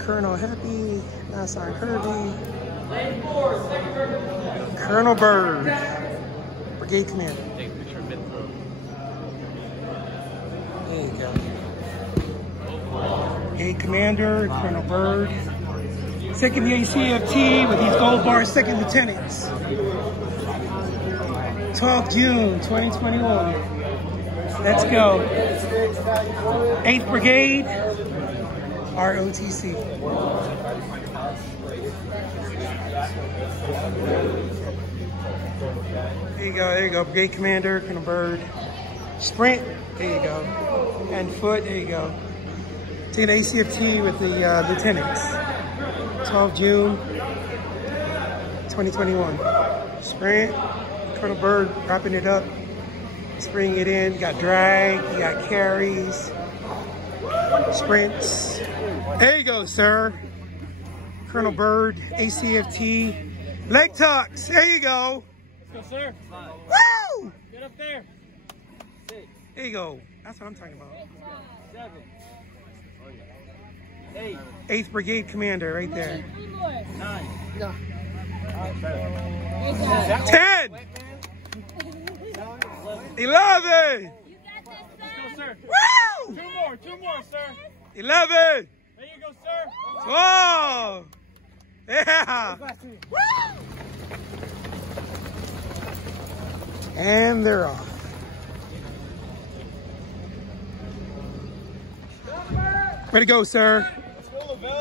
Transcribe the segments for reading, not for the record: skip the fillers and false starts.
Colonel Happy, Last Sergeant Kirby, Colonel Bird, Brigade Commander. There you go. Brigade Commander, Colonel Bird. Second the ACFT with these gold bar second lieutenants. 12th June 2021. Let's go. 8th Brigade, ROTC. There you go, there you go. Brigade Commander, Colonel Bird. Sprint, there you go. And foot, there you go. Taking ACFT with the lieutenants. 12 June 2021. Sprint, Colonel Bird wrapping it up. Bring it in, you got drag, you got carries, sprints. There you go, sir. Colonel Bird, ACFT, leg tucks, there you go. Let's go, sir. Woo! Get up there. There you go, that's what I'm talking about. 7. 8th Brigade Commander, right there. 9. 10! 11! You got this, sir. Woo! 2 more, sir. 11! There you go, sir. 12! Yeah! Woo! And they're off. Way to go, sir.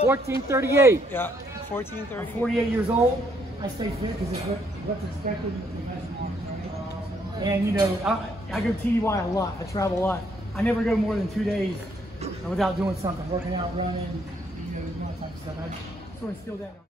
1438. Yeah, 14:30. I'm 48 years old. I stay fit because it's what's expected. And you know, I go TDY a lot. I travel a lot. I never go more than 2 days without doing something, working out, running, you know, all that type of stuff. I sort of instilled that.